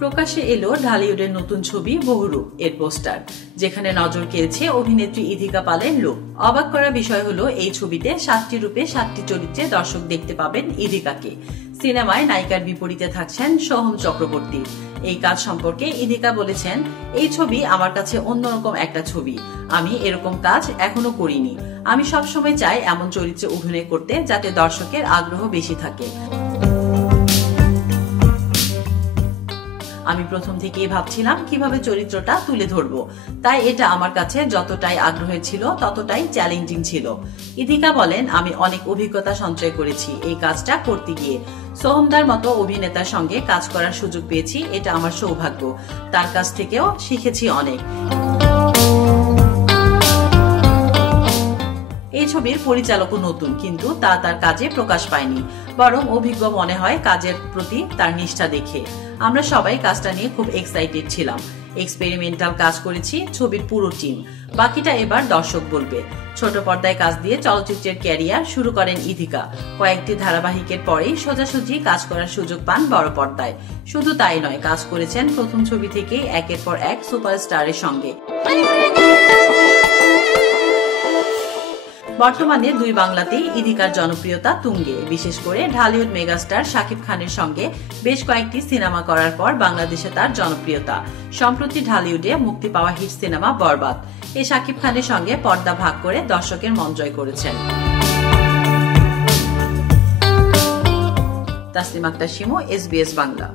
প্রকাশে এলো ঢালিউডের নতুন ছবি বহুরূপ এর পোস্টার, যেখানে নজর কেড়েছে অভিনেত্রী ইধিকা পালের লুক। অবাক করা বিষয় হলো এই ছবিতে 7টি রূপে 7টি চরিত্রে দর্শক দেখতে পাবেন ইধিকাকে। সিনেমায় নায়িকার বিপরীতে থাকছেন সোহম চক্রবর্তী। এই কাজ সম্পর্কে ইধিকা বলেছেন, এই ছবি আমার কাছে অন্যরকম একটা ছবি। আমি এরকম কাজ এখনো করিনি। আমি সবসময় চাই এমন চরিত্রে অভিনয় করতে যাতে দর্শকের আগ্রহ বেশি থাকে। আমি প্রথম থেকেই ভাবছিলাম কিভাবে চরিত্রটা তুলে ধরবো, তাই এটা আমার কাছে যতটাই আগ্রহের ছিল ততটাই চ্যালেঞ্জিং ছিল। ইধিকা বলেন, আমি অনেক অভিজ্ঞতা সঞ্চয় করেছি এই কাজটা করতে গিয়ে। সোহমদার মতো অভিনেতার সঙ্গে কাজ করার সুযোগ পেয়েছি, এটা আমার সৌভাগ্য। তার কাছ থেকেও শিখেছি অনেক। এই ছবির পরিচালকও নতুন, কিন্তু তা তার কাজে প্রকাশ পায়নি, বরং অভিজ্ঞ মনে হয় কাজের প্রতি তার নিষ্ঠা দেখে। আমরা সবাই কাজটা নিয়ে খুব এক্সাইটেড ছিলাম। এক্সপেরিমেন্টাল কাজ করেছি ছবির পুরো টিম, বাকিটা এবার দর্শক বলবে। ছোট পর্দায় কাজ দিয়ে চলচ্চিত্রের ক্যারিয়ার শুরু করেন ইধিকা। কয়েকটি ধারাবাহিকের পরেই সোজাসুজি কাজ করার সুযোগ পান বড় পর্দায়। শুধু তাই নয়, কাজ করেছেন প্রথম ছবি থেকেই একের পর এক সুপারস্টারের সঙ্গে। বর্তমানে দুই বাংলাতেই ইধিকার জনপ্রিয়তা তুঙ্গে। বিশেষ করে ঢালিউড মেগাস্টার শাকিব খানের সঙ্গে বেশ কয়েকটি সিনেমা করার পর বাংলাদেশে তার জনপ্রিয়তা। সম্প্রতি ঢালিউডে মুক্তি পাওয়া হিট সিনেমা বরবাদ এ শাকিব খানের সঙ্গে পর্দা ভাগ করে দর্শকের মন জয় করেছেন। তাসলিমা আক্তার শিমু, SBS বাংলা।